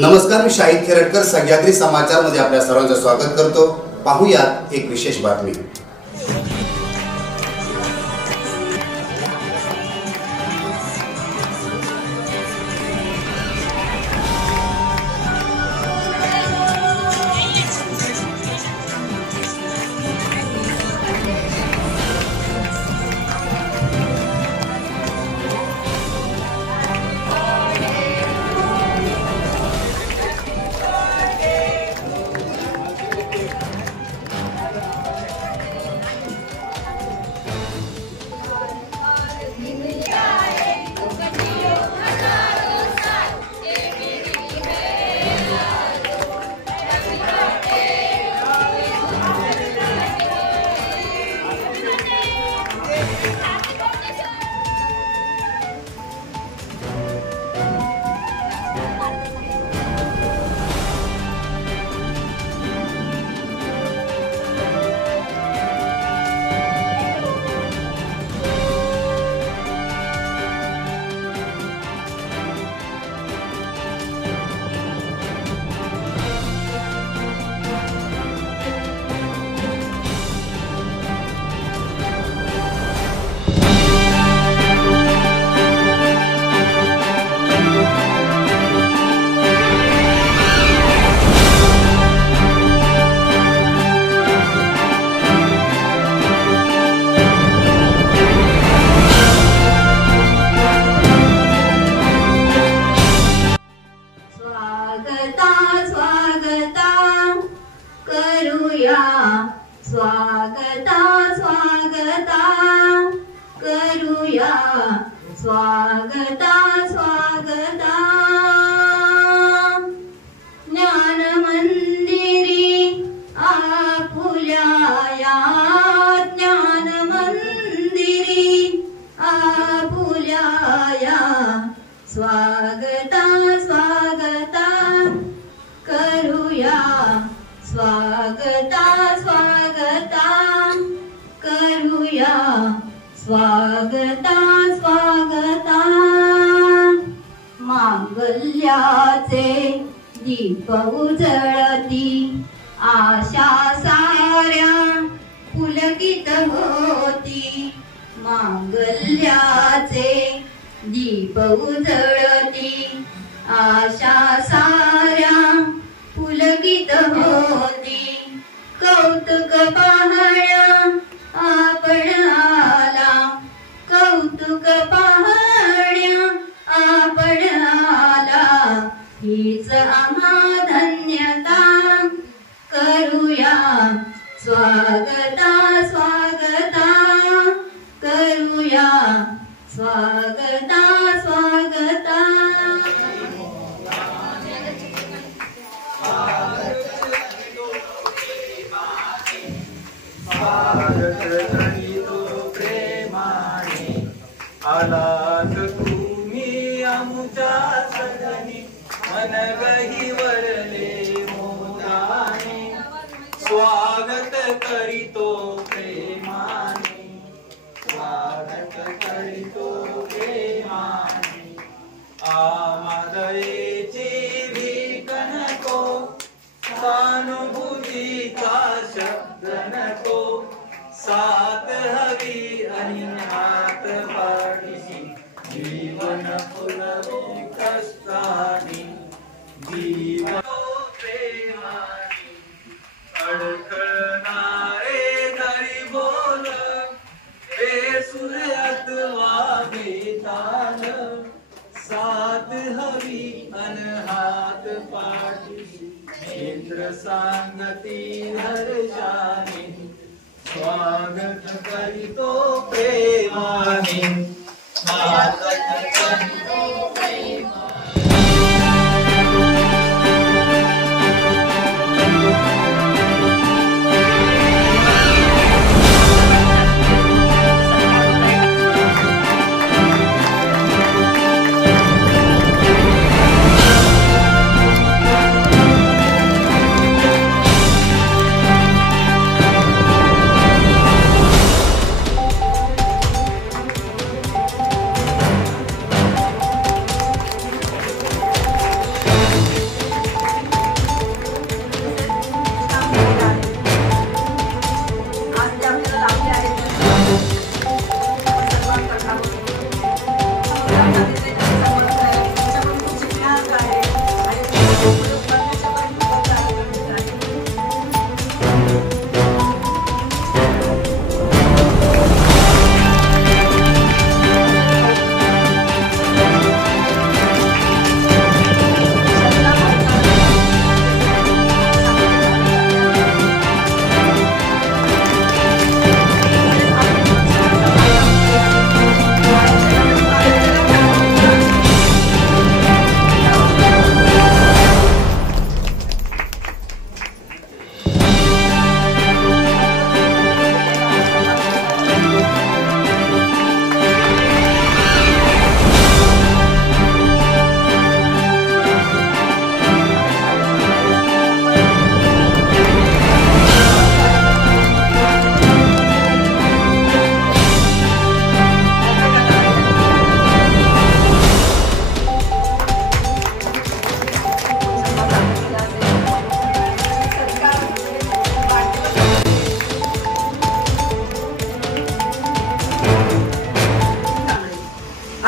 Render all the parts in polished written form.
नमस्कार, मी शाहिद खेरटकर सह्याद्री समाचार मध्ये आपल्या सर्वांचं स्वागत करतो। पाहूयात एक विशेष बातमी। स्वागता स्वागता करूया, स्वागता स्वागता ज्ञान मंदिरी आपुल्या या, ज्ञान मंदिरी आपुल्या या, स्वागता स्वागता करूया, स्वागता स्वागता करूया, स्वागता स्वागता मांगल्याचे दीप उजळती, आशा साऱ्या पुलकित होती, मांगल्याचे दीप उजळती, आशा साऱ्या पुलकित होती, कौतुक पाहण्या आपण आला, कौतुक पाहण्या आपण आला, हीच आम्हा धन्यता करूया, स्वागता स्वागता करूया, स्वागता स्वागता स्वागत करीतो प्रेमाने, आलात तुम्ही आमच्या सदनी, मन गहिवरले मोदाने, स्वागत करीतो प्रेमाने, स्वागत करीतो प्रेमाने, आमादयेची भीक नको, सहानुभूतीचा शब्द नको, साथ हवी आणि हात पाठीशी, जीवन फुलवो कष्टाने, जीवन प्रेमाने, अडखळणारे जरी बोल, बेसूर अथवा बेताल, साथ हवी आणि हात पाठीशी, नेत्र सांगती हर्षाने, स्वागत करीतो प्रेमाने, स्वागत करीतो प्रेमाने।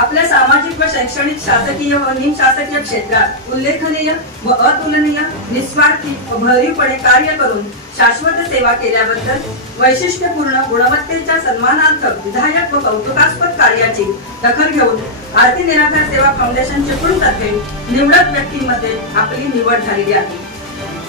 आपल्या सामाजिक व शैक्षणिक शासकीय व निमशासकीय क्षेत्रात उल्लेखनीय व अतुलनीय निस्वार्थी व भरीवपणे कार्य करून शाश्वत सेवा केल्याबद्दल वैशिष्ट्यपूर्ण गुणवत्तेच्या सन्मानार्थ विधायक व कौतुकास्पद कार्याची दखल घेऊन आरती निराधार सेवा फाउंडेशन चिपळूणतर्फे निवडक व्यक्तींमध्ये आपली निवड झालेली आहे.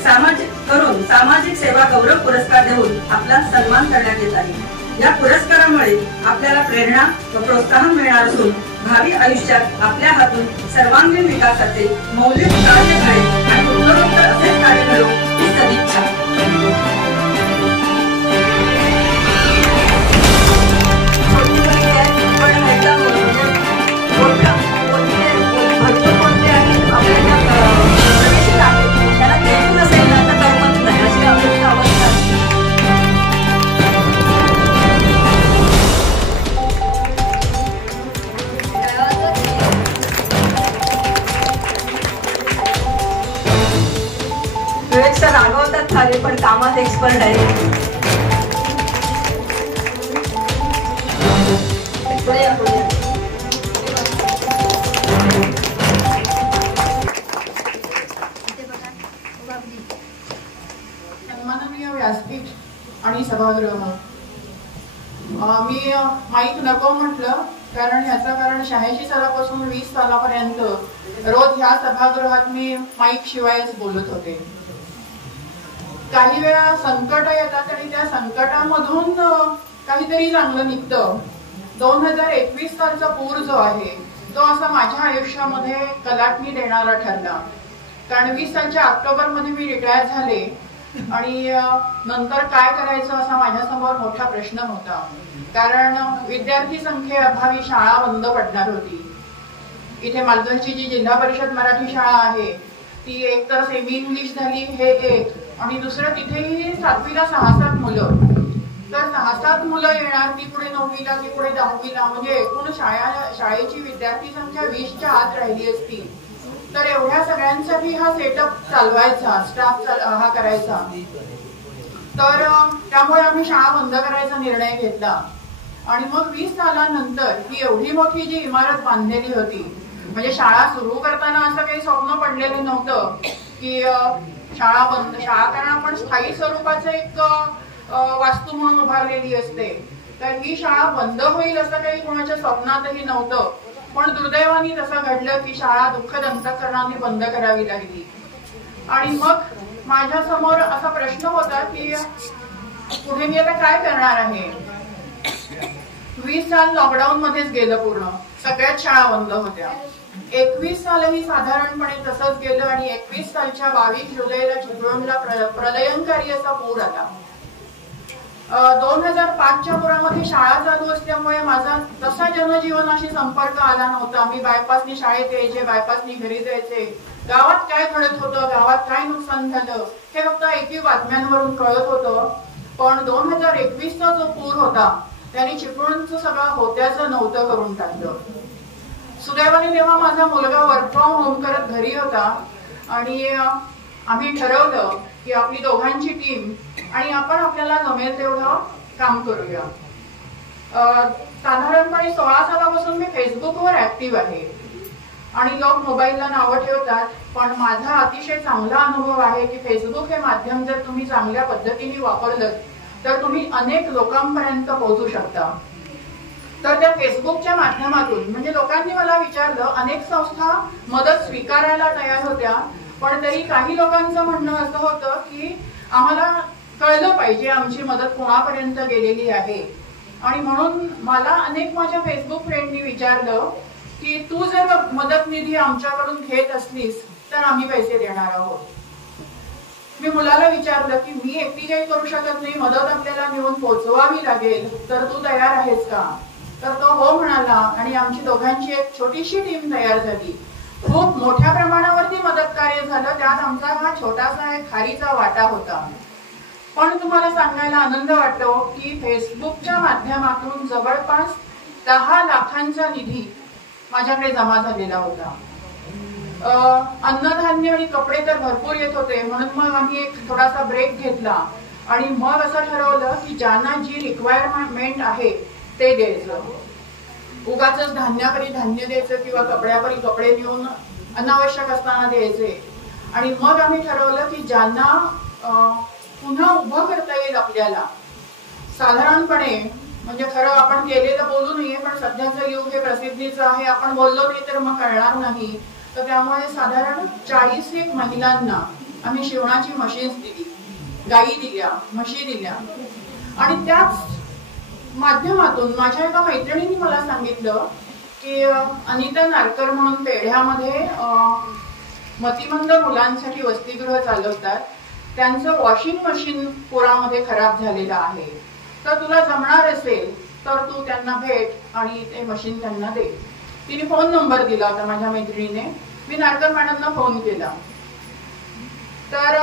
सामाजिक सेवा गौरव पुरस्कार देऊन आपला सन्मान करण्यात येत आहे. या पुरस्कारामुळे आपल्याला प्रेरणा व प्रोत्साहन मिळणार असून भावी आयुष्यात आपल्या हातून सर्वांगीण विकासाचे मौलिक कार्य घडेल आणि उत्तरोत्तर असेच कार्य घडो ही सदिच्छा. रागवतात खाली पण कामात एक्सपर्ट आहे. सन्माननीय व्यासपीठ आणि सभागृह, मी माईक नको म्हटलं कारण ह्याचं कारण 86 सालापासून 20 सालापर्यंत रोज ह्या सभागृहात मी माईक शिवायच बोलत होते. काही वेळा संकट येतात आणि त्या संकटामधून काहीतरी चांगलं निघतं. 2021 सालचा पूर जो आहे तो असा माझ्या आयुष्यामध्ये कलाटणी देणारा ठरला. कारण 20 सालच्या ऑक्टोबरमध्ये मी रिटायर झाले आणि नंतर काय करायचं असा माझ्यासमोर मोठा प्रश्न होता. कारण विद्यार्थी संख्येअभावी शाळा बंद पडणार होती. इथे मालदरची जी जिल्हा परिषद मराठी शाळा आहे ती एक तर सेमी इंग्लिश झाली हे एक, आणि दुसरं तिथेही 7वीला 6-7 मुलं. तर 6-7 मुलं येणार, ती पुढे 9वीला ती पुढे 10वीला, म्हणजे एकूण शाळेची विद्यार्थी संख्या 20च्या आत राहिली असती. तर एवढ्या सगळ्यांसाठी हा सेटअप चालवायचा, स्टाफ हा करायचा. तर त्यामुळे आम्ही शाळा बंद करायचा निर्णय घेतला. आणि मग 20 सालानंतर ही एवढी मोठी जी इमारत बांधलेली होती, म्हणजे शाळा सुरू करताना असं काही स्वप्न पडलेलं नव्हतं की शाळा कारण आपण स्थायी स्वरूपाचं एक वास्तू म्हणून उभारलेली असते. तर ही शाळा बंद होईल असं काही कोणाच्या स्वप्नातही नव्हतं. पण दुर्दैवाने तसं घडलं की शाळा दुःखद अंतःकरणाने बंद करावी लागली. आणि मग माझ्या समोर असा प्रश्न होता की पुढे मी आता काय करणार आहे. 20 साल लॉकडाऊन मध्येच गेलं पूर्ण, सगळ्याच शाळा बंद होत्या. 21 सालही साधारणपणे तसंच गेलं आणि 21 सालच्या 22 जुलैला चिपळूणला प्रलयंकारी असा पूर आला. 2005च्या पुरामध्ये शाळा चालू असल्यामुळे माझा तसा जनजीवनाशी संपर्क आला नव्हता. मी बायपासनी शाळेत यायचे, बायपासनी घरी जायचे. गावात काय घडत होतं, गावात काय नुकसान झालं हे फक्त ऐकीव बातम्यांवरून कळत होतं. पण 2021चा जो पूर होता त्याने चिपळूणचं सगळं होत्याचं नव्हतं करून टाकलं. सुदैवाने तेव्हा माझा मुलगा वर्क फ्रॉम होम करत घरी होता आणि आम्ही ठरवलं की आपली दोघांची टीम आणि आपण आपल्याला जमेल तेवढं काम करूया. साधारणपणे 16 सालापासून मी फेसबुकवर ऍक्टिव्ह आहे. आणि लोक मोबाईलला नावं ठेवतात, पण माझा अतिशय चांगला अनुभव आहे की फेसबुक हे माध्यम जर तुम्ही चांगल्या पद्धतीने वापरलं तर तुम्ही अनेक लोकांपर्यंत पोहोचू शकता. तर त्या फेसबुकच्या माध्यमातून म्हणजे लोकांनी मला विचारलं, अनेक संस्था मदत स्वीकारायला तयार होत्या, पण तरी काही लोकांचं म्हणणं असं होतं की आम्हाला कळलं पाहिजे आमची मदत कोणापर्यंत गेलेली आहे. आणि म्हणून मला अनेक माझ्या फेसबुक फ्रेंडनी विचारलं की तू जर मदत निधी आमच्याकडून घेत असलीस तर आम्ही पैसे देणार आहोत. मी मुलाला विचारलं की मी एकटी काही करू शकत नाही, मदत आपल्याला नेऊन पोहोचवावी लागेल, तर तू तयार आहेस का? तर तो हो म्हणाला आणि आमची दोघांची एक छोटीशी टीम तयार झाली. खूप मोठ्या प्रमाणावरती मदत कार्य झालं, त्यात आमचा हा छोटासा एक खारीचा वाटा होता. पण तुम्हाला सांगायला आनंद वाटतो की फेसबुकच्या माध्यमातून जवळपास 10 लाखांचा निधी माझ्याकडे जमा झालेला होता. अन्नधान्य आणि कपडे तर भरपूर येत होते, म्हणून मग आम्ही एक थोडासा ब्रेक घेतला आणि मग असं ठरवलं की ज्यांना जी रिक्वायरमेंट आहे ते द्यायचं. उगाच धान्यापरी धान्य द्यायचं किंवा कपड्यापरी कपडे नेऊन अनावश्यक असताना द्यायचे. आणि मग आम्ही ठरवलं की ज्यांना पुन्हा उभं करता येईल आपल्याला साधारणपणे, म्हणजे खरं आपण केलेलं बोलू नये, पण सध्याचं युग हे प्रसिद्धीचं आहे, आपण बोललो नाही तर मग कळणार नाही. तर त्यामुळे साधारण 40 महिलांना आम्ही शिवणाची मशीन्स दिली, गायी दिल्या, म्हशी दिल्या. आणि त्याच माध्यमातून माझ्या एका मैत्रिणींनी मला सांगितलं की अनिता नारकर म्हणून पेढ्यामध्ये मतिमंद मुलांसाठी वसतिगृह चालवतात, त्यांचं वॉशिंग मशीन पुरामध्ये खराब झालेलं आहे, तर तुला जमणार असेल तर तू त्यांना भेट आणि ते मशीन त्यांना दे. तिने फोन नंबर दिला होता माझ्या मैत्रिणीने. मी नारकर मॅडमना फोन केला. तर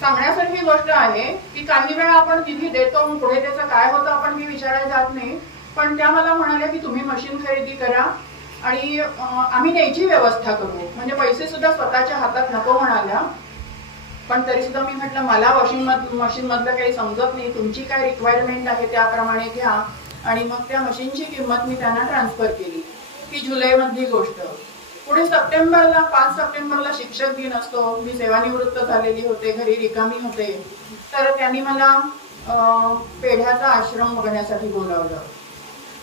सांगण्यासारखी गोष्ट आहे की काही वेळा आपण निधी देतो, पुढे त्याचं काय होतं आपण मी विचारायला जात नाही, पण त्या मला म्हणाल्या की तुम्ही मशीन खरेदी करा आणि आम्ही द्यायची व्यवस्था करू, म्हणजे पैसे सुद्धा स्वतःच्या हातात नको म्हणाल्या. पण तरी सुद्धा मी म्हटलं मला वॉशिंग मशीन मधलं काही समजत नाही, तुमची काय रिक्वायरमेंट आहे त्याप्रमाणे घ्या. आणि मग त्या मशीनची किंमत मी त्यांना ट्रान्सफर केली. ही जुलै मधली गोष्ट. पुढे सप्टेंबरला 5 सप्टेंबरला शिक्षक दिन असतो, मी सेवानिवृत्त झालेली होते, घरी रिकामी होते, तर त्यांनी मला पेढ्याचा आश्रम बघण्यासाठी बोलावलं.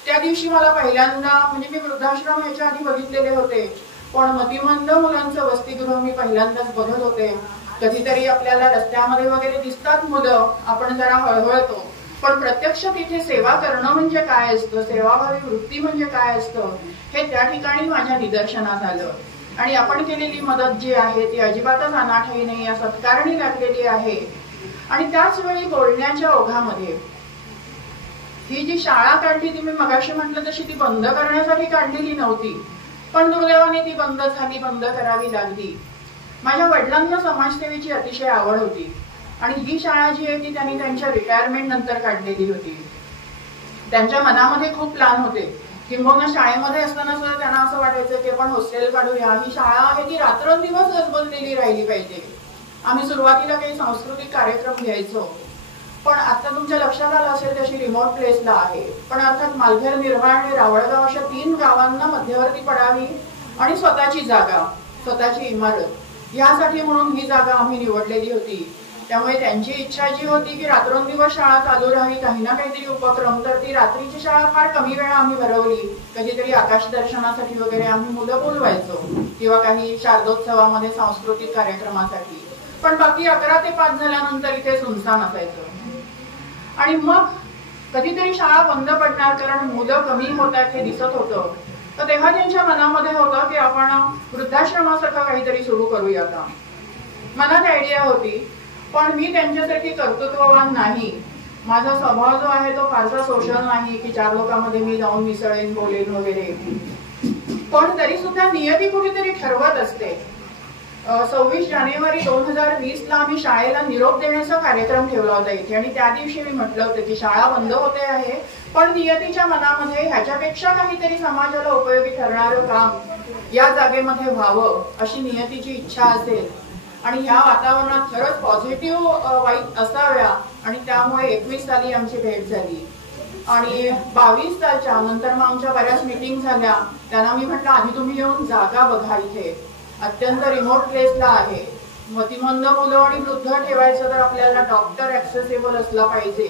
त्या दिवशी मला पहिल्यांदा, म्हणजे मी वृद्धाश्रम ह्याच्या आधी बघितलेले होते, पण मतिमंद मुलांचं वसतिगृह मी पहिल्यांदाच बघत होते. कधीतरी आपल्याला रस्त्यामध्ये वगैरे दिसतात मुलं, आपण जरा हळहळतो, पण प्रत्यक्ष तिथे सेवा करणं म्हणजे काय असतं, सेवाभावी वृत्ती म्हणजे काय असतं, हे त्या ठिकाणी माझ्या निदर्शनास आलं. आणि आपण केलेली मदत जी आहे ती अजिबातच अनाठाई नाही, या सत्कारणी लागलेली आहे. आणि त्याच वेळी बोलण्याच्या ओघामध्ये ही जी शाळा काढली ती मी मगाशी म्हटलं तशी ती बंद करण्यासाठी काढलेली नव्हती, पण दुर्दैवाने ती बंद झाली, बंद करावी लागली. माझ्या वडिलांना समाजसेवेची अतिशय आवड होती आणि ही शाळा जी आहे ती त्यांनी त्यांच्या रिटायरमेंट नंतर काढलेली होती. त्यांच्या मनामध्ये खूप प्लॅन होते, किंबहुना शाळेमध्ये असताना सुद्धा त्यांना असं वाटायचं की आपण हॉस्टेल काढूया, ही शाळा आहे ती रात्रंदिवस गजबजलेली राहिली पाहिजे. आम्ही सुरुवातीला काही सांस्कृतिक कार्यक्रम घ्यायचो, पण आता तुमच्या लक्षात आलं असेल तशी रिमोट प्लेसला आहे. पण अर्थात मालघर, निर्वाळ आणि रावळगाव अशा 3 गावांना मध्यवर्ती पडावी आणि स्वतःची जागा, स्वतःची इमारत, यासाठी म्हणून ही जागा आम्ही निवडलेली होती. त्यामुळे त्यांची इच्छा जी होती की रात्रंदिवस शाळा चालू राहावी, काही ना काहीतरी उपक्रम, तर ती रात्रीची शाळा फार कमी वेळा आम्ही भरवली. कधीतरी आकाश दर्शनासाठी वगैरे आम्ही मुलं बोलवायचो किंवा काही शारदोत्सवामध्ये सांस्कृतिक कार्यक्रमासाठी, पण बाकी 11 ते 5 झाल्यानंतर इथे सुनसान असायचं. आणि मग कधीतरी शाळा बंद पडणार कारण मुलं कमी होत आहेत हे दिसत होतं, तर तेव्हा त्यांच्या मनामध्ये होतं की आपण वृद्धाश्रमासारखं काहीतरी सुरू करूया का. मनात आयडिया होती, पण मी त्यांच्यासाठी कर्तृत्ववान नाही. माझा स्वभाव जो आहे तो फारसा सोशल नाही की 4 लोकांमध्ये मी जाऊन मिसळेन, बोलेन वगैरे. पण तरी सुद्धा नियती कुठेतरी ठरवत असते. 26 जानेवारी 2020 ला आम्ही शाळेला निरोप देण्याचा कार्यक्रम ठेवला होता इथे, आणि त्या दिवशी मी म्हटलं होतं की शाळा बंद होते आहे, पण नियतीच्या मनामध्ये ह्याच्यापेक्षा काहीतरी समाजाला उपयोगी ठरणारं काम या जागेमध्ये व्हावं अशी नियतीची इच्छा असेल आणि ह्या वातावरणात खरंच पॉझिटिव्ह वाईब असाव्या, आणि त्यामुळे 21 साली आमची भेट झाली. आणि 22 सालच्या नंतर मग आमच्या बऱ्याच मीटिंग झाल्या. त्यांना मी म्हटलं आधी तुम्ही येऊन जागा बघा, इथे अत्यंत रिमोट प्लेसला आहे, मतिमंद मुलं आणि वृद्ध ठेवायचं तर आपल्याला डॉक्टर ऍक्सेसिबल असला पाहिजे.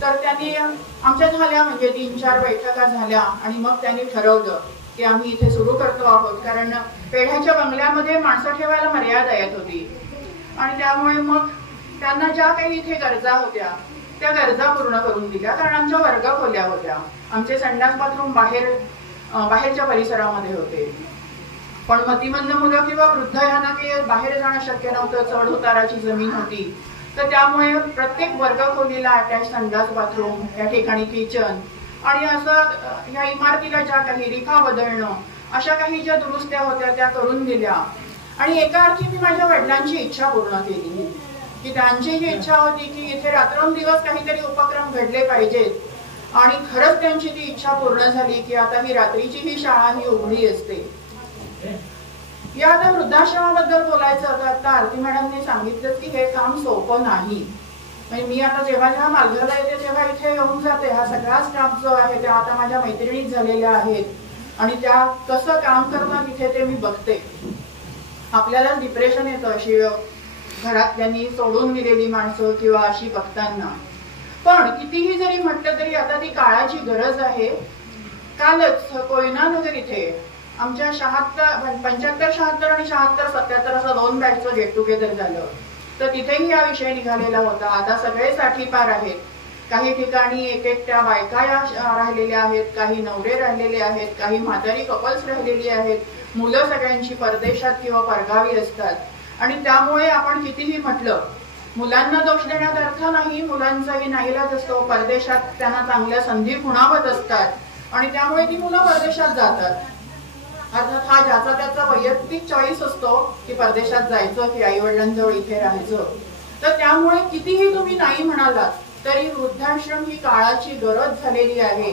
तर त्यांनी आमच्या झाल्या म्हणजे 3-4 बैठका झाल्या आणि मग त्यांनी ठरवलं की आम्ही इथे सुरू करतो आहोत. कारण पेढ्याच्या बंगल्यामध्ये माणसं ठेवायला मर्यादा येत होती आणि त्यामुळे मग त्यांना ज्या काही इथे गरजा होत्या त्या गरजा पूर्ण करून दिल्या. कारण आमच्या वर्ग खोल्या होत्या, आमचे संडास बाथरूम बाहेरच्या परिसरामध्ये होते. पण मतिमंद मुलं किंवा वृद्ध ह्यांना काही बाहेर जाणं शक्य नव्हतं, चढ उताराची जमीन होती. तर त्यामुळे प्रत्येक वर्ग खोलीला अटॅच संडास बाथरूम, या ठिकाणी किचन आणि असं ह्या इमारतीला ज्या काही रिखा बदलणं अशा काही ज्या दुरुस्त्या होत्या त्या करून दिल्या. आणि एका अर्थी मी माझ्या वडिलांची इच्छा पूर्ण केली की त्यांची ही इच्छा होती की इथे रात्रंदिवस काहीतरी उपक्रम घडले पाहिजेत आणि खरंच त्यांची ती इच्छा पूर्ण झाली की आता ही रात्रीची ही शाळा ही उघडी असते. या आता वृद्धाश्रमाबद्दल बोलायचं होतं. आता आरती मॅडमने सांगितलं की हे काम सोपं नाही. म्हणजे मी आता जेव्हा मालघरला येते तेव्हा इथे येऊन जाते, हा सगळा स्टाफ जो आहे त्या आता माझ्या मैत्रिणीच झालेल्या आहेत आणि त्या कसं काम करतात तिथे ते मी बघते. आपल्याला डिप्रेशन येतं अशी घरातल्यांनी सोडून दिलेली माणसं किंवा अशी बघताना. पण कितीही जरी म्हटलं तरी आता ती काळाची गरज आहे. कालच कोयना नगर इथे आमच्या 75, 76 आणि 76, 77 असं 2 बॅचचं गेट टुगेदर झालं. तर तिथेही हा विषय निघालेला होता. आता सगळे साठीपार आहेत, काही ठिकाणी एकट्या बायका राहिलेल्या आहेत, काही नवरे राहिलेले आहेत, काही म्हातारी कपल्स राहिलेली आहेत, मुलं सगळ्यांची परदेशात किंवा परगावी असतात. आणि त्यामुळे आपण कितीही म्हटलं मुलांना दोष देण्यात अर्थ नाही, मुलांचाही नाईलाज असतो, परदेशात त्यांना चांगल्या संधी खुणावत असतात आणि त्यामुळे ती मुलं परदेशात जातात. अर्थात हा ज्याचा त्याचा वैयक्तिक चॉईस असतो की परदेशात जायचं की आई वडिलांजवळ इथे राहायचं. तर त्यामुळे कितीही तुम्ही नाही म्हणालात तरी वृद्धाश्रम ही काळाची गरज झालेली आहे.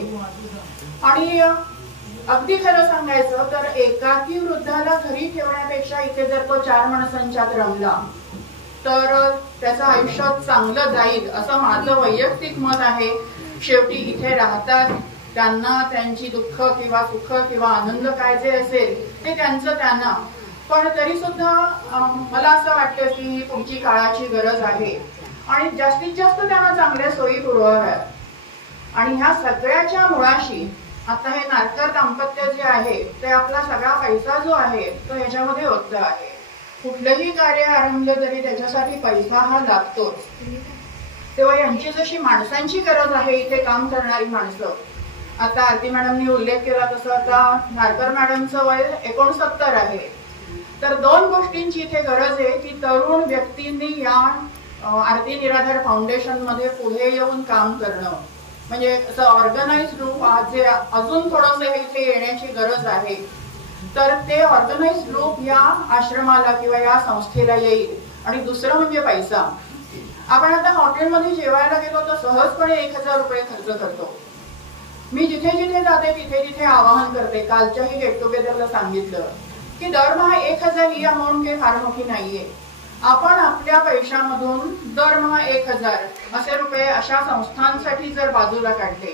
आणि अगदी खरं सांगायचं तर एकाकी वृद्धाला घरी ठेवण्यापेक्षा इथे जर तो 4 माणसांच्यात रमला तर त्याचं आयुष्य चांगलं जाईल असं माझं वैयक्तिक मत आहे. शेवटी इथे राहतात, त्यांना त्यांची दुःख किंवा सुख किंवा आनंद काय जे असेल ते त्यांचं त्यांना. पण तरी सुद्धा मला असं वाटतं की ही पुढची काळाची गरज आहे आणि जास्तीत जास्त त्यांना चांगल्या सोयी पुरवाव्यात. आणि ह्या सगळ्याच्या मुळाशी आता हे नारकर दाम्पत्य जे आहे ते आपला सगळा पैसा जो आहे तो ह्याच्यामध्ये होत आहे. कुठलंही कार्य आरंभलं तरी त्याच्यासाठी पैसा हा लागतोच. तेव्हा यांची जशी माणसांची गरज आहे इथे काम करणारी माणसं, आता आरती मॅडमनी उल्लेख केला तसं आता नारकर मॅडमचं वय 69 आहे. तर 2 गोष्टींची इथे गरज आहे की तरुण व्यक्तींनी या आरती निराधार फाउंडेशन मध्ये पुढे येऊन काम करणं. म्हणजे असं ऑर्गनाइज ग्रुप जे अजून थोडंसं इथे येण्याची गरज आहे. तर ते ऑर्गनाइज ग्रुप या आश्रमाला किंवा या संस्थेला येईल. आणि दुसरं म्हणजे पैसा. आपण आता हॉटेलमध्ये जेवायला गेलो तर सहजपणे 1000 रुपये खर्च करतो. मी जिथे जिथे जाते तिथे तिथे आवाहन करते, कालच्याही गेट टुगेदरला सांगितलं की दरमहा 1000 ही अमाऊंट काही फार मोठी नाहीये. आपण आपल्या पैशामधून दरमहा 1000 असे रुपये अशा संस्थांसाठी जर बाजूला काढले,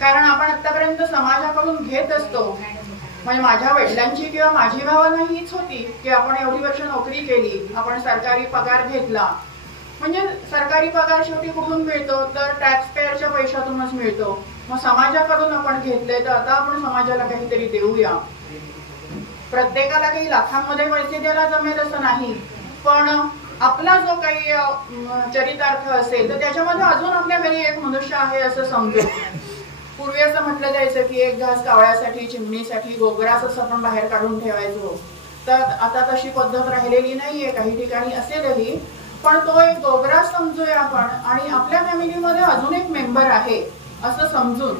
कारण आपण आतापर्यंत समाजाकडून घेत असतो. म्हणजे माझ्या वडिलांची किंवा माझी भावना हीच होती की आपण एवढी वर्ष नोकरी केली, आपण सरकारी पगार घेतला, म्हणजे सरकारी पगार शेवटी कुठून मिळतो तर टॅक्स पेअरच्या पैशातूनच मिळतो. मग समाजाकडून आपण घेतले तर आता आपण समाजाला काहीतरी देऊया. प्रत्येकाला काही लाखांमध्ये पैसे द्यायला जमेल असं नाही, पण आपला जो काही चरितार्थ असेल तर त्याच्यामध्ये अजून आपल्या घरी एक मनुष्य आहे असं समजू. पूर्वी असं म्हटलं जायचं की एक घास कावळ्यासाठी, चिमणीसाठी, गोगरासच आपण बाहेर काढून ठेवायचो. तर आता तशी पद्धत राहिलेली नाहीये, काही ठिकाणी असेलही, पण तो एक गोगरास समजूया आपण आणि आपल्या फॅमिलीमध्ये अजून एक मेंबर आहे असं समजून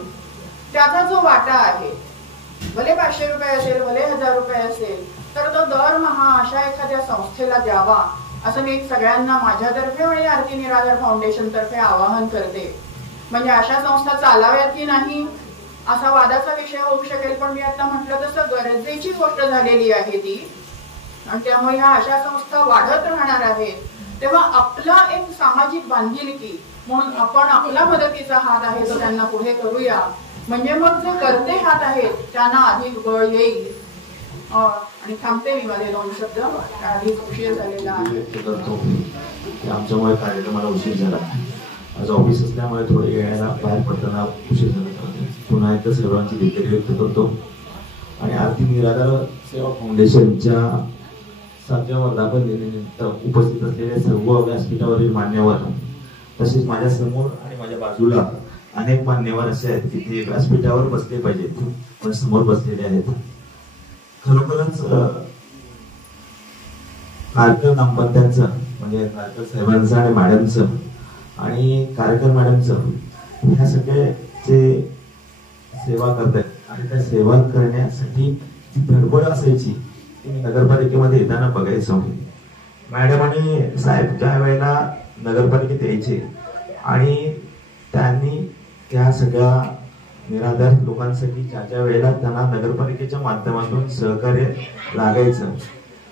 त्याचा जो वाटा आहे, भले 500 रुपये असेल, भले 1000 रुपये असेल, तर तो दरमहा अशा एखाद्या संस्थेला द्यावा असं मी सगळ्यांना माझ्यातर्फे आणि आरती निराधार फाउंडेशन तर्फे आवाहन करते. म्हणजे अशा संस्था चालाव्यात की नाही असा वादाचा विषय होऊ शकेल, पण मी आता म्हटलं तसं गरजेची गोष्ट झालेली आहे ती. आणि त्यामुळे ह्या अशा संस्था वाढत राहणार आहेत. तेव्हा आपला एक सामाजिक बांधिलकी म्हणून आपण आपला मदतीचा हात आहे तो त्यांना पुढे करूया, म्हणजे मग जे करते हात आहेत त्यांना अधिक बळ येईल. आणि थांबते मी माझे 2 शब्द, आधीच उशीर झालेला आहे. आमच्यामुळे कार्यक्रमाला उशीर झाला. आज ऑफिस असल्यामुळे थोडे येण्याला बाहेर पडताना उशीर झाला. पुन्हा एकदा सर्वांची देखील व्यक्त करतो. आणि आरती निराधार सेवा फाउंडेशनच्या 7व्या वर्धापन दिनानिमित्त उपस्थित असलेल्या सर्व व्यासपीठावरील मान्यवर, तसेच माझ्या समोर आणि माझ्या बाजूला अनेक मान्यवर असे आहेत की ते व्यासपीठावर बसले पाहिजेत पण समोर बसलेले आहेत. खरोखरच नारकर दाम्पत्याचं म्हणजे नारकर साहेबांचं आणि मॅडमचं आणि कार्यकर मॅडमचं ह्या सगळे जे सेवा करतात आणि त्या सेवा करण्यासाठी जी धडपड असायची ती मी नगरपालिकेमध्ये येताना बघायचो. मॅडम आणि साहेब ज्या वेळेला नगरपालिकेत यायचे आणि त्यांनी त्या सगळ्या निराधार लोकांसाठी ज्या वेळेला त्यांना नगरपालिकेच्या माध्यमातून सहकार्य लागायचं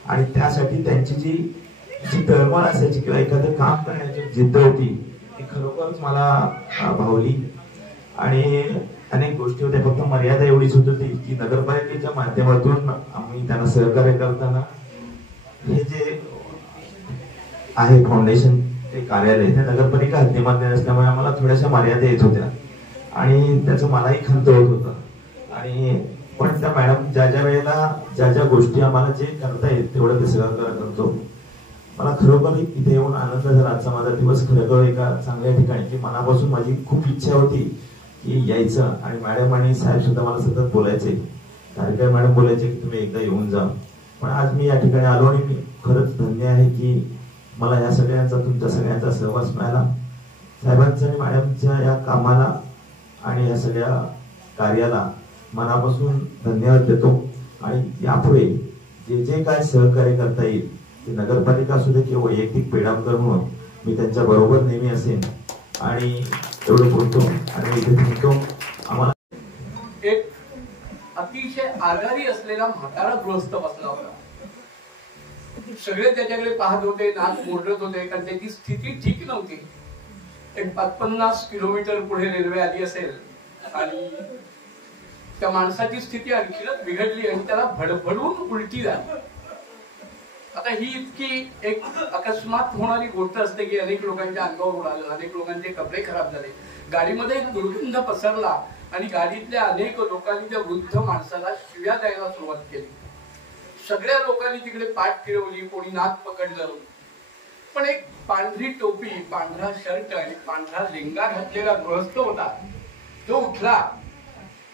आणि त्यासाठी त्यांची जी तळमळ असायची किंवा एखादं काम करण्याची जिद्द होती ती खरोखरच मला भावली. आणि अनेक गोष्टी होत्या, फक्त मर्यादा एवढीच होत होती की नगरपालिकेच्या माध्यमातून आम्ही त्यांना सहकार्य करताना हे जे आहे फाउंडेशन ते कार्यालय ते नगरपालिका हद्दीमध्ये असल्यामुळे आम्हाला थोड्याशा मर्यादा येत होत्या आणि त्याचं मलाही खंत होत होतं. आणि पण त्या मॅडम ज्या वेळेला ज्या गोष्टी आम्हाला जे करता येत तेवढं ते सहकार्य करतो. मला खरोखर इथे येऊन आनंद झाला. आजचा माझा दिवस खरोखर एका चांगल्या ठिकाणी की मनापासून माझी खूप इच्छा होती की यायचं. आणि मॅडम आणि साहेब सुद्धा मला सतत बोलायचे, कार्यक्रम मॅडम बोलायचे की तुम्ही एकदा येऊन जा. पण आज मी या ठिकाणी आलो आणि मी खरंच धन्य आहे की मला या सगळ्यांचा तुमच्या सगळ्यांचा सहवास मिळाला. साहेबांच्या आणि मॅडमच्या या कामाला आणि या सगळ्या कार्याला मनापासून धन्यवाद देतो. आणि यापुढे जे काय सहकार्य करता येईल ते नगरपालिका असू दे किंवा वैयक्तिक पेडामकर म्हणून मी त्यांच्या बरोबर नेहमी असेन. आणि एवढं बोलतो आणि इथे थांबतो. आम्हाला एक अतिशय आजारी असलेला म्हातारा गृहस्थ बसला होता. सगळे त्याच्याकडे पाहत होते, नाक मोडत होते, कारण त्याची स्थिती ठीक नव्हती. एक 50 किलोमीटर पुढे रेल्वे आली असेल आणि त्या माणसाची स्थिती आणखीनच बिघडली आणि त्याला भडभडून उलटी झाली. आता ही इतकी एक अकस्मात होणारी गोष्ट असते की अनेक लोकांच्या अंगावर उडालं, अनेक लोकांचे कपडे खराब झाले, गाडीमध्ये एक दुर्गंध पसरला आणि गाडीतल्या अनेक लोकांनी त्या वृद्ध माणसाला शिव्या द्यायला सुरुवात केली. सगळ्या लोकांनी तिकडे पाठ फिरवली, कोणी नाक पकडलं. पण एक पांढरी टोपी, पांढरा शर्ट आणि पांढरा लेंगा घातलेला गृहस्थ होता. तो उठला,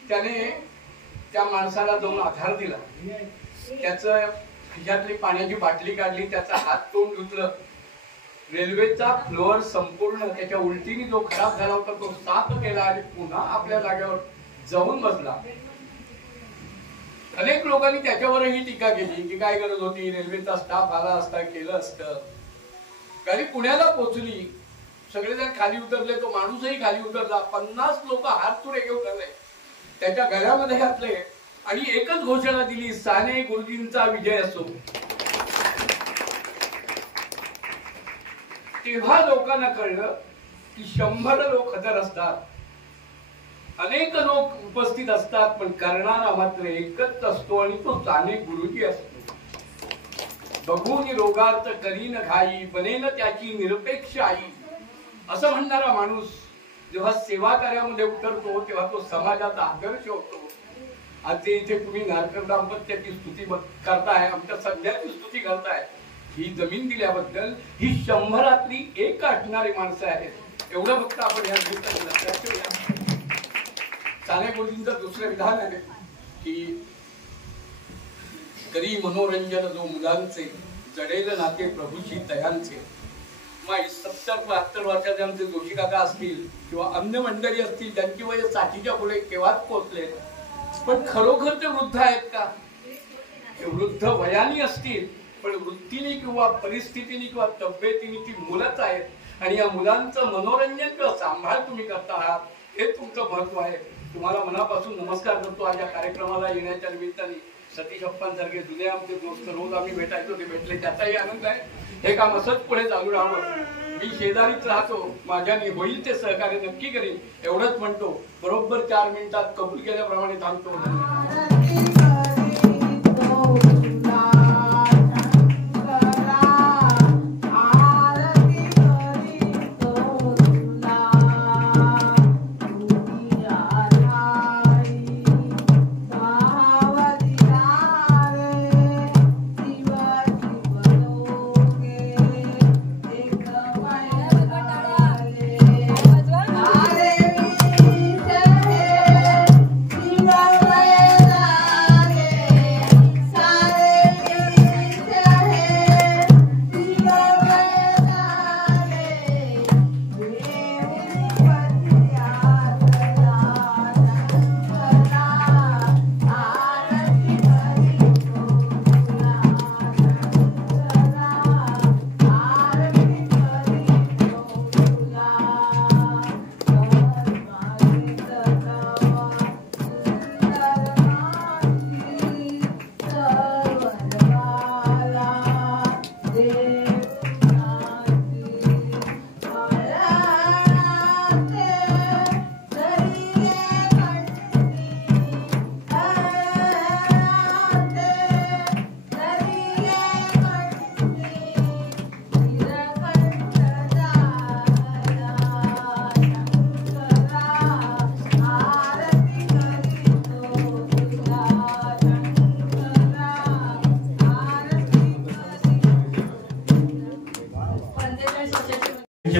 त्याने त्या माणसाला जाऊन आधार दिला, त्याचं खिशातली पाण्याची बाटली काढली, त्याचा हात तोंड धुतलं. रेल्वेचा फ्लोअर संपूर्ण त्याच्या उलटीने जो खराब झाला होता तो साफ केला आणि पुन्हा आपल्या जागेवर जाऊन बसला. अनेक लोकांनी त्याच्यावरही टीका केली की काय गरज होती, रेल्वेचा स्टाफ आला असता, केलं असतं. गाडी पुण्याला पोहोचली, सगळेजण खाली उतरले, तो माणूसही खाली उतरला. 50 लोक हात तुरे घेऊन आले, त्याच्या गळ्यामध्ये घातले आणि एकच घोषणा दिली, साने गुरुजींचा विजय असो. तेव्हा लोकांना कळलं की 100 लोक हजर असतात, अनेक लोक उपस्थित असतात, पण करणारा मात्र एकच असतो आणि तो साने गुरुजी असतो. बघून रोगार्थ करीन घाई, बनेन त्याची निरपेक्ष आई, असं म्हणणारा माणूस जेव्हा सेवा कार्यामध्ये उतरतो तेव्हा तो समाजाचा आदर्श होतो. आज इथे तुम्ही नारकर दाम्पत्याची स्तुती करताय, आमच्या सध्याची स्तुती करताय. ही जमीन दिल्याबद्दल ही 100रातली एक असणारी माणसं आहेत. एवढं फक्त आपण या लक्षात ठेवूया. साने गुरुजींचं दुसरं विधान आहे की करी मनोरंजन जो मुलांचे, जडेल नाते प्रभूची तयांचे. 70-72 वर्षाचे आमचे जोशी काका असतील किंवा अन्य मंडळी असतील ज्यांची वय 60च्या पुढे केव्हाच पोहोचले, पण खरोखर ते वृद्ध आहेत का? ते वृद्ध वयाने असतील पण वृत्तीने किंवा परिस्थितीने किंवा तब्येतीने ती मुलंच आहेत. आणि या मुलांचं मनोरंजन किंवा सांभाळ तुम्ही करता आहात, हे तुमचं महत्व आहे. तुम्हाला मनापासून नमस्कार करतो. आज या कार्यक्रमाला येण्याच्या निमित्ताने सतीश अप्पांसारखे जुने आमचे दोस्त रोज आम्ही भेटायचो, ते भेटले त्याचाही आनंद आहे. हे काम असंच पुढे चालू राहावं. मी शेजारीच राहतो, माझ्याने होईल ते सहकार्य नक्की करीन एवढंच म्हणतो. बरोबर 4 मिनिटात कबूल केल्याप्रमाणे थांबतो.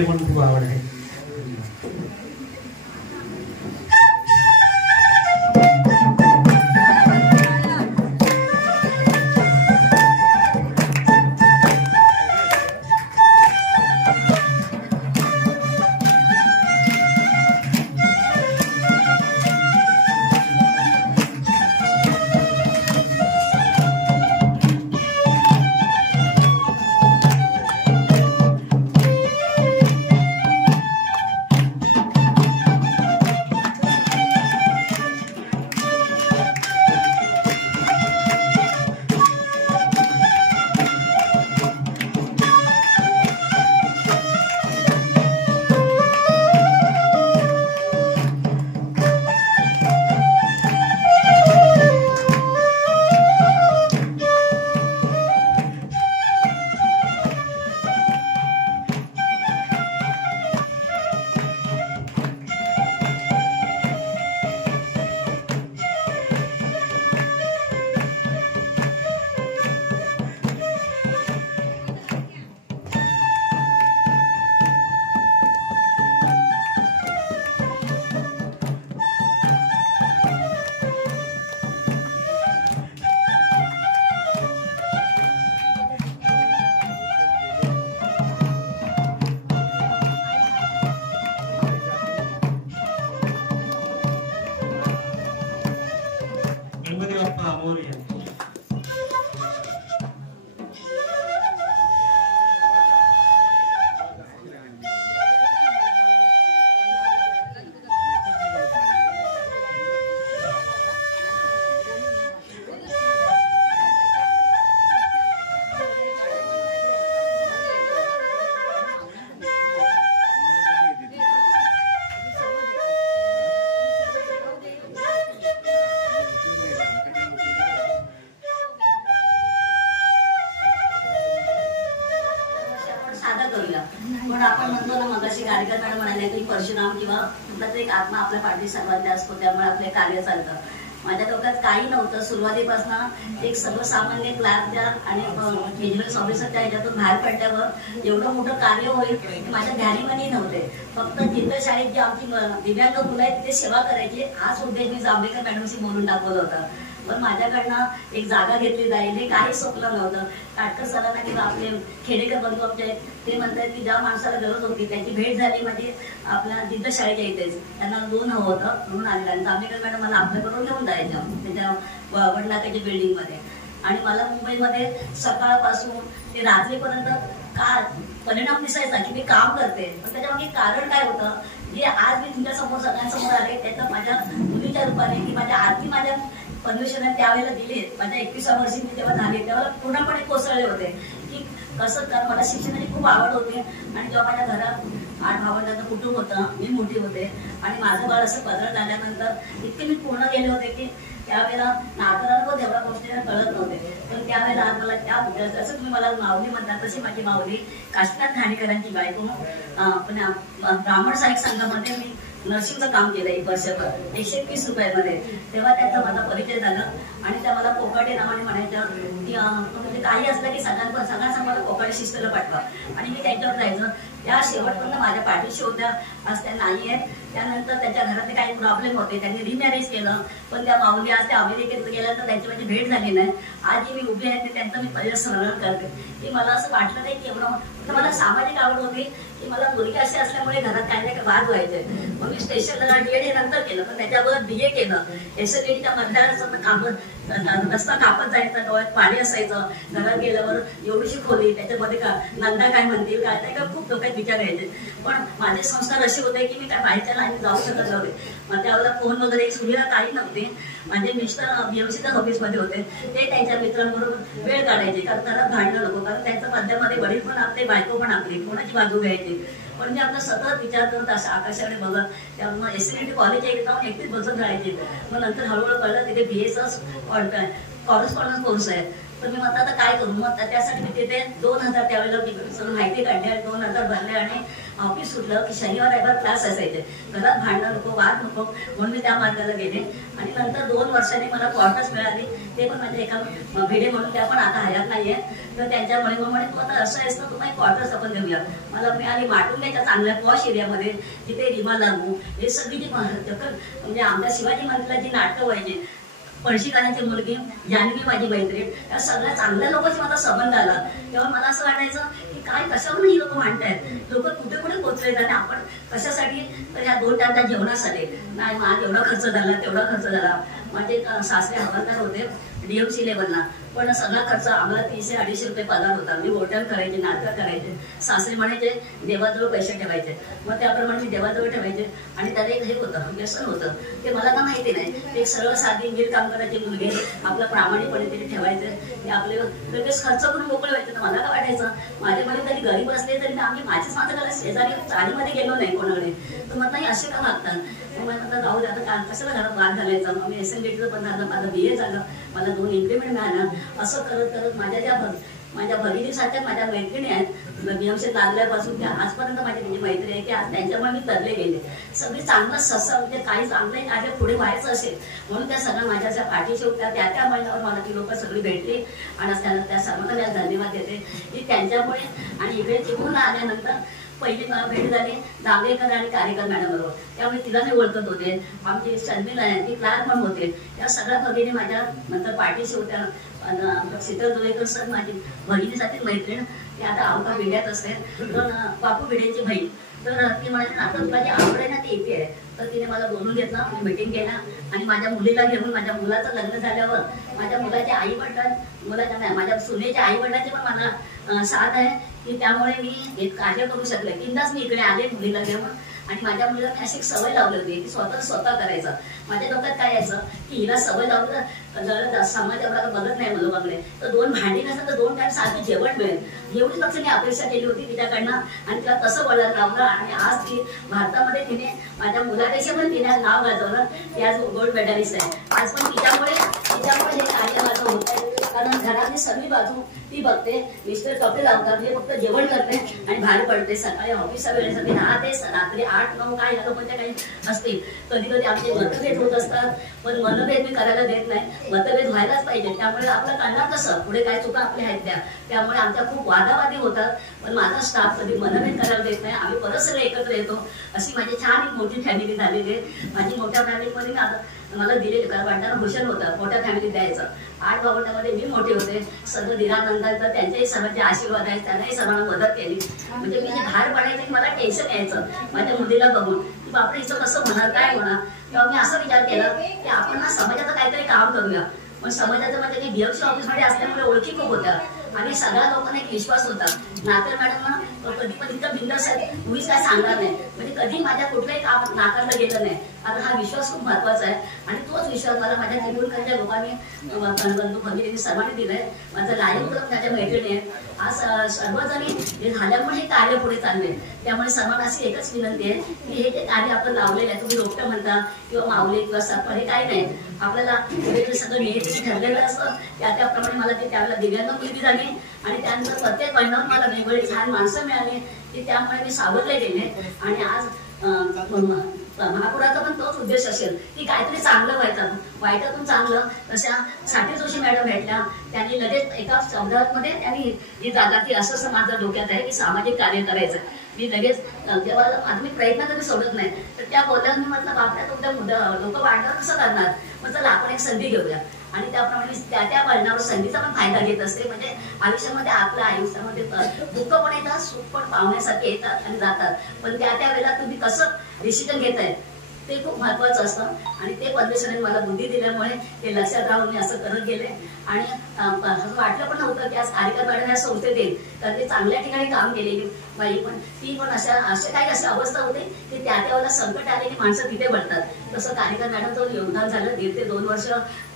पण खूप आवड आहे. पण आपण म्हणतो ना, मगाशी गाडीकर मॅडम म्हणाले की परशुराम किंवा कुठला तरी एक आत्मा आपल्या पाठी सर्वात असतो, त्यामुळे आपले कार्य चालतं. माझ्या डोक्यात काही नव्हतं. सुरुवातीपासून एक सर्वसामान्य क्लार्कच्या आणि विज्युअल ऑफिसरच्या ह्याच्यातून बाहेर पडल्यावर एवढं मोठं कार्य होईल माझ्या ध्यानीमनी नव्हते. फक्त जिथं शाळेत जी आमची दिव्यांग मुलं आहेत ते सेवा करायची, हाच उद्देश मी जांभेकर मॅडमशी बोलून दाखवलं होतं. पण माझ्याकडनं एक जागा घेतली जाईल हे काही स्वप्न नव्हतं. काटकर सरांना किंवा आपले खेडेकर बंधू आमचे आहेत ते म्हणतात की ज्या माणसाला गरज होती त्याची भेट झाली म्हणजे आपल्या जिद्द शाळेच्या इथेच. त्यांना लोन हवं होतं म्हणून आलेलं. आणि जांभेकर मॅडम मला आपल्याबरोबर घेऊन जायचं त्याच्या वडलाकाच्या बिल्डिंगमध्ये. आणि मला मुंबईमध्ये सकाळपासून ते रात्रीपर्यंत का परिणाम दिसायचा की मी काम करते. पण त्याच्यामागे कारण काय होतं जे आज मी तुमच्या समोर सगळ्यांसमोर आले त्याचं माझ्या मुलीच्या रूपाने की माझ्या आरती माझ्या परमिशन त्यावेळेला दिले. माझ्या 21व्या वर्षी मी तेव्हा झाले तेव्हा पूर्णपणे कोसळले होते की कसं कर. मला शिक्षणाची खूप आवड होती आणि जेव्हा माझ्या घरात 8 भावंडांचं कुटुंब होतं, मी मोठी होते आणि माझं बाळ असं पदर झाल्यानंतर इतके मी पूर्ण गेले होते की त्यावेळेला नातरांवर जेवढ्या गोष्टींना कळत नव्हते. पण त्यावेळेला आज मला त्या जसं तुम्ही मला माऊली म्हणतात तशी माझी माऊली काशीनाथ घाणेकरांची बायको पण ब्राह्मण सहाय्यक संघामध्ये मी नर्सिंगचं काम केलं 1 वर्षभर 130 रुपयामध्ये. तेव्हा त्याचा माझा परिचय झाला आणि त्या मला कोकाटे नावाने म्हणायच्या की म्हणजे काही असलं की सगळ्यांचा मला कोकाटे शिस्तीला पाठवा आणि मी त्यांच्यावर जायचं. त्या शेवटपर्यंत माझ्या पाठीशी होत्या. आज त्या नाही आहेत. त्यानंतर त्यांच्या घरातले काही प्रॉब्लेम होते, त्यांनी रिमॅरेज केलं. पण त्या माऊली आज त्या अमेरिकेत गेल्यानंतर त्यांची माझी भेट झाली नाही. आज मी उभी आहे ते त्यांचं मी पहिलं स्मरण करते की मला असं वाटलं नाही की एवढं मला सामाजिक आवड होती की मला मुलगी अशी असल्यामुळे घरात काही नाही वाद व्हायचे. मग मी स्टेशनला DED नंतर केलं पण त्याच्यावर BA केलं. SLEDच्या मधल्या कापत रस्ता कापत जायचा, डोळ्यात पाणी असायचं. घरात गेल्यावर एवढीशी खोली त्याच्यामध्ये का नंदा काय म्हणतील काय नाही का खूप डोक्यात विचार यायचे. पण माझे संस्कार असे होते की मी काय बाहेरच्या लाईन जाऊ शकत नव्हते. मग त्यावेळेला फोन वगैरे सुविधा काही नव्हती. माझे मिस्टर BMCच्या ऑफिसमध्ये होते. ते त्यांच्या मित्रांबरोबर वेळ काढायचे कारण घरात भांडणं नको. कारण त्यांच्या मध्यामध्ये वडील पण आपले बायको पण आपली कोणाची बाजू घ्यायची. पण मी आपला सतत विचार करत असं आकाशाकडे बघत त्यामुळे SLED कॉलेज जाऊन एकटीच बसत राहायचे. मग नंतर हळूहळू कळलं तिथे BAचा कॉरेस्पॉन्डन्स कोर्स आहे. तर मी म्हटलं आता काय करू. मग त्यासाठी मी तिथे 2000 त्यावेळेला सगळं माहिती काढली आणि 2000 भरले आणि ऑफिस सुटलं की शनिवार रविवार क्लास असायचे. घरात भांडणं नको वाद नको म्हणून मी त्या मार्गाला गेले. आणि नंतर 2 वर्षांनी मला क्वार्टर्स मिळाली. ते पण माझ्या एका भिडे म्हणून त्या पण आता हयात नाहीये. तर त्यांच्यामुळे मग म्हणे तू आता असं आहेस ना तू काही क्वार्टर्स आपण देऊया. मला मिळाली माटुंग्याच्या चांगल्या पॉश एरियामध्ये तिथे रीमा लागू हे सगळी जी म्हणजे आमच्या शिवाजी मंदिराला जी नाटकं व्हायची पळशीकरांची मुलगी जानवी माझी मैत्रीण या सगळ्या चांगल्या लोकांशी माझा संबंध आला. तेव्हा मला असं वाटायचं की काय कशावरून ही लोक मांडतायत. लोक कुठे कुठे पोचलेत आणि आपण कशासाठी. तर ह्या 2 टाइमच्या जेवणासाठी नाही माझा एवढा खर्च झाला तेवढा खर्च झाला. माझे सासरे हवालदार होते DMC लेवलला पण सगळा खर्च आम्हाला 300-250 रुपये पगार होता. मी होटल करायचे नाटक करायचे. सासरे म्हणायचे देवाजवळ पैसे ठेवायचे. मग त्याप्रमाणे मी देवाजवळ ठेवायचे. आणि त्याला एक हे होतं व्यसन होतं ते मला का माहिती नाही. ते सरळ साधी नीट काम करायचे मुलगे आपलं प्रामाणिकपणे तिथे ठेवायचे. ते आपले लगेच खर्च करून मोकळे व्हायचे. तर मला काय वाटायचं माझे वडील तरी गरीब असले तरी आम्ही माझीच माझं घरात शेजारी चाळीमध्ये गेलो नाही कोणाकडे. तर मग नाही असे का मागतात. मग मला जाऊ दे आता कशाला घरात वाद घालायचा. मग मी SLEDचं पण झालं माझं BA झालं मला 2 इन्क्रीमेंट मिळाला. असं करत करत माझ्या भगिनीसारख्या माझ्या मैत्रिणी आहेत BMC लागल्यापासून त्या आजपर्यंत माझी मैत्री आहे की आज त्यांच्यामुळे मी तरले गेले. सगळी चांगलं ससा म्हणजे काही चांगलं माझ्या पुढे व्हायचं असेल म्हणून त्या सगळ्या माझ्या पाठीशी होत्या. त्या महिन्यावर मला ती लोक सगळी भेटली आणि त्या सर्वांना धन्यवाद देते की त्यांच्यामुळे. आणि इकडे तिकडून आल्यानंतर पहिली भेट झाली जांभेकर आणि कारेकर मॅडम बरोबर. त्यामुळे तिला मी ओळखत होते. आमची शर्मिला आहे ती क्लार्क पण होते. या सगळ्या भगिनी माझ्या नंतर पाठीशी होत्या. शीतल जोळेकर सर माझी भगिनीसाठी मैत्रीण ती आता आमका भिड्यात असते. तर बापू भिड्यांची बहीण तर ती म्हणाली आता माझी आवड आहे ना ती येते आहे. तर तिने मला बोलून घेतलं मी मीटिंग केला आणि माझ्या मुलीला घेऊन माझ्या मुलाचं लग्न झाल्यावर माझ्या मुलाच्या आई वडिलांच्या माझ्या सुनेच्या आई वडिलांची पण मला साथ आहे की त्यामुळे मी हे कार्य करू शकले. तीनदाच मी इकडे आले मुलीला घेऊन आणि माझ्या मुलीला मी अशी सवय लावली होती की स्वतः करायचं. माझ्या डोक्यात काय यायचं की हिला सवय लावलं जरा समाज एवढा बघत नाही लोकांकडे तर 2 भांडी नसतात तर 2 टाइम सारखं जेवण मिळेल एवढी फक्त मी अपेक्षा केली होती तिच्याकडनं. आणि तिला तसं वळण लावलं आणि आज ती भारतामध्ये तिने माझ्या मुलापेक्षा पण तिने नाव गाजवलं. ती आज गोल्ड मेडलिस्ट आहे. आज पण तिच्यामुळे हे कार्य माझं होत आहे. कारण घरातली सगळी बाजू ती बघते. मिस्टर कपडे लावतात हे फक्त जेवण करते आणि बाहेर पडते. सकाळी ऑफिसच्या वेळेसाठी राहते रात्री 8-9 काय या लोकांच्या काही असतील. कधी कधी आमचे मतभेद होत असतात पण मनभेद मी करायला देत नाही. मतभेद व्हायलाच पाहिजे. त्यामुळे आपलं कळणार कसं पुढे काय चुका आपल्या आहेत त्यामुळे आमच्या खूप वादावादी होतात. पण माझा स्टाफ कधी मनभेद करायला देत नाही. आम्ही परत सगळे एकत्र येतो. अशी माझी छान एक मोठी फॅमिली झालेली आहे. माझी मोठ्या फॅमिलीमध्ये मला दिलेली कारण वाटणारा भूषण होतं मोठ्या फॅमिलीत द्यायचं. 8 भावंडांमध्ये मी मोठे होते. सगळं दिरानंदांचं त्यांच्याही सर्वांचे आशीर्वाद आहेत. त्यांनाही सर्वांना मदत केली. म्हणजे मी जे बाहेर पडायचं मला टेन्शन यायचं माझ्या मुलीला बघून की बापरे हिचं कसं होणार काय होणार. तेव्हा मी असा विचार केला की आपण ना समाजाचं काहीतरी काम करूया. पण समाजाचं म्हणजे काही BMC ऑफिसमध्ये असल्यामुळे ओळखी खूप होत्या आणि सगळ्या लोकांना एक विश्वास होता. नातर मॅडम कधी पण इतकं बिंदास आहे तुम्हीच काय सांगणार नाही म्हणजे कधी माझ्या कुठलंही काम नाकारलं गेलं नाही. आता हा विश्वास खूप महत्वाचा आहे आणि तोच विश्वास मला माझ्या निवडणुकीच्या लोकांनी बंधू भगिनींनी सर्वांनी दिलाय. माझं लाईव्ह तर माझ्या मैत्रिणी आहेत. आज सर्वजणी हे झाल्यामुळे हे कार्य पुढे चालले. त्यामुळे सर्वांना अशी एकच विनंती आहे की हे जे कार्य आपण लावलेलं आहे, तुम्ही रोपटं म्हणता किंवा माऊली किंवा सरपण, हे काही नाही. आपल्याला सगळं नियमित ठरलेलं असतं. त्याप्रमाणे मला ते त्यावेळेला दिव्यांग मुलगी झाली आणि त्यानंतर प्रत्येक महिन्यावर मला वेगवेगळी छान माणसं मिळाली की त्यामुळे मी सावरले गेले. आणि आज महापुराचा पण तोच उद्देश असेल की काहीतरी चांगलं व्हायचं, वाईटातून चांगलं. तशा साठी जोशी मॅडम भेटल्या, त्यांनी लगेच एका शब्दामध्ये त्यांनी ही जागा की असं माझं डोक्यात आहे की सामाजिक कार्य करायचं. मी लगेच जेव्हा मी प्रयत्न कधी सोडत नाही तर त्या बोलल्यावर मी म्हटलं बापऱ्या तुमच्या डोकं वाढणार कसं करणार, मग चला आपण एक संधी घेऊया. आणि त्याप्रमाणे त्या वळणावर संधीचा पण फायदा घेत असते. म्हणजे आयुष्यामध्ये आपल्या आयुष्यामध्ये दुःख पण येतात, सुख पण पाहण्यासाठी येतात आणि जातात. पण त्या वेळेला तुम्ही कसं डिसिजन घेताय ते खूप महत्वाचं असतं. आणि ते परमेश्वराने मला बुद्धी दिल्यामुळे ते लक्षात राहून मी असं करत गेले. आणि असं वाटलं पण नव्हतं की आज कार्यक्रम मॅडम या संस्थेत येईल, कारण ते चांगल्या ठिकाणी काम केलेली बाई, पण ती पण असे काही अशी अवस्था होते की त्या वेळेला संकट आलेली माणसं तिथे पडतात. तसं कार्यक्रम मॅडमचं योगदान झालं. 1.5 ते 2 वर्ष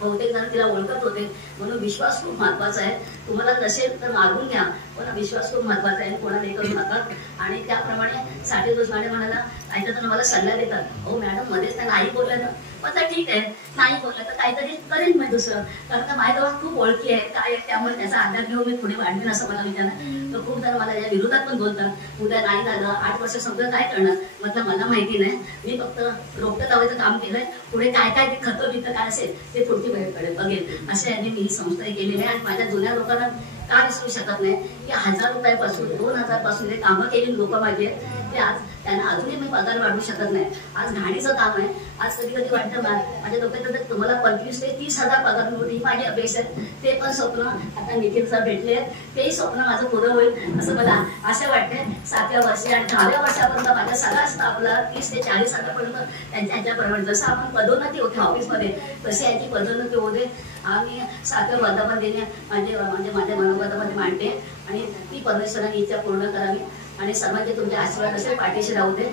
बहुतेक जण तिला ओळखत होते. म्हणून विश्वास खूप महत्वाचा आहे. तुम्हाला नसेल तर मागून घ्या, पण विश्वास खूप महत्वाचा आहे, कोणाला हे करू नका. आणि त्याप्रमाणे साठी जोश मॅडम म्हणाला ऐकताना मला सल्ला देतात, हो मॅडम मध्येच त्या नाही बोलल्या ना, म्हटलं ठीक आहे, नाही बोललं तर काहीतरी करेन मी दुसरं, कारण का माझ्याजवळ खूप ओळखी आहे काय, त्यामुळे त्याचा आधार घेऊन मी पुढे वाढवेन असं मला विचारलं. तर खूप जण मला या विरोधात पण बोलतात, उद्या नाही झालं 8 वर्ष समजा काय करणार. म्हटलं मला माहिती नाही, मी फक्त रोपटं लावायचं काम केलंय, पुढे काय काय ते खतं बितं काय असेल ते पुढची वेळेकडे बघेल असे यांनी मी ही संस्था केलेली आहे. आणि माझ्या जुन्या लोकांना का विसरू शकत नाही की 1000 रुपयापासून 2000 पासून जे कामं केली लोक माझे, ते आज त्यांना अजूनही मी पगार वाढवू शकत नाही. आज घाणीचं काम आहे. आज कधी कधी वाटतं माझ्या डोक्यात तुम्हाला 25 ते 30,000 पगार मिळून ही माझी अपेक्षा आहे. ते पण स्वप्न आता निखिल सर भेटले, तेही स्वप्न माझं पुरं होईल असं मला आशा वाटते. 7व्या वर्षी आणि 10व्या वर्षापर्यंत माझ्या सगळ्या स्टाफला 30 ते 40,000पर्यंत त्यांच्याप्रमाणे जसं आपण पदोन्नती होते ऑफिसमध्ये तशी यांची पदोन्नती होते. आम्ही 7व्या वर्धापन दिने माझ्या मनोगतामध्ये मांडते आणि ती परमेश्वराने इच्छा पूर्ण करावी आणि सर्वांचे तुमचे आशीर्वाद असे पाठीशी राहू दे.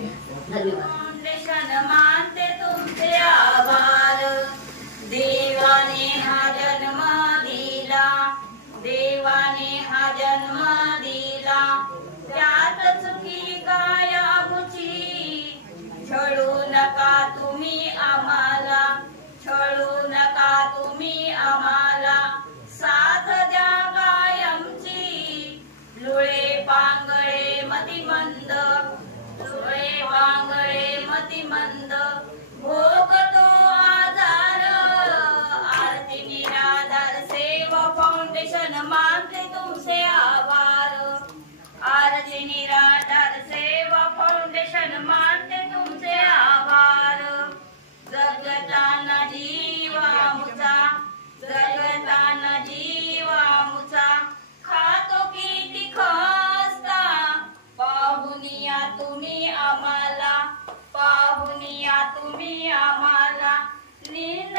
धन्यवाद. मानते तुमचे आभार, देवाने हा जन्म दिला, देवाने हा जन्म दिला, त्यात चुकी काय आमुची, छळू नका तुम्ही आम्हाला, छळू नका तुम्ही आम्हाला, साथ द्या कायमची, लुळे पांगळे मतिमंद, लुळे पांगळे मतिमंद, भोगतो आधार, आरती निराधार सेवा फाउंडेशन मानते तुमचे आभार, आरती निराधार सेवा फाउंडेशन मानते तुमचे आभार. जगताना जीवामुचा, जगताना जीवामुचा, खातो किती खस्ता, पाहुनिया तुम्ही आम्हाला, पाहुनिया तुम्ही आम्हाला, निंद